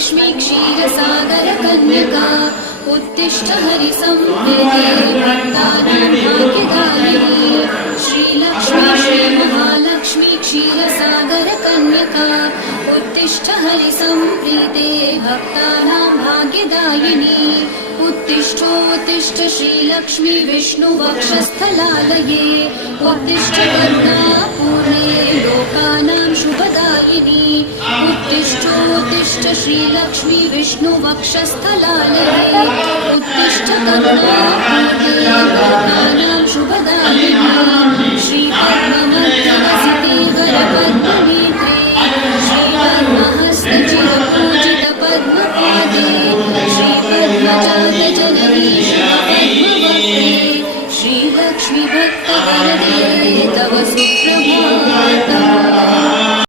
श्रीलक्ष्मी क्षीरसागरकन्यका उत्तिष्ठ हरिसंप्रीते भक्तानां भाग्यदायिनी श्रीलक्ष्मी श्रीमहालक्ष्मी क्षीरसागरकन्यका उत्तिष्ठ हरिसंप्रीते भक्तानां भाग्यदायिनी उत्तिष्ठोत्तिष्ठ श्रीलक्ष्मी विष्णुवक्षस्थलालये उत्तिष्ठ करुणापूर्णे लोकानां शुभदायिनी उत्तिष्ठोत्तिष्ठ श्रीलक्ष्मी विष्णुवक्षस्थलालये उत्तिष्ठ करुणापूर्णे लोकानां शुभदायिनी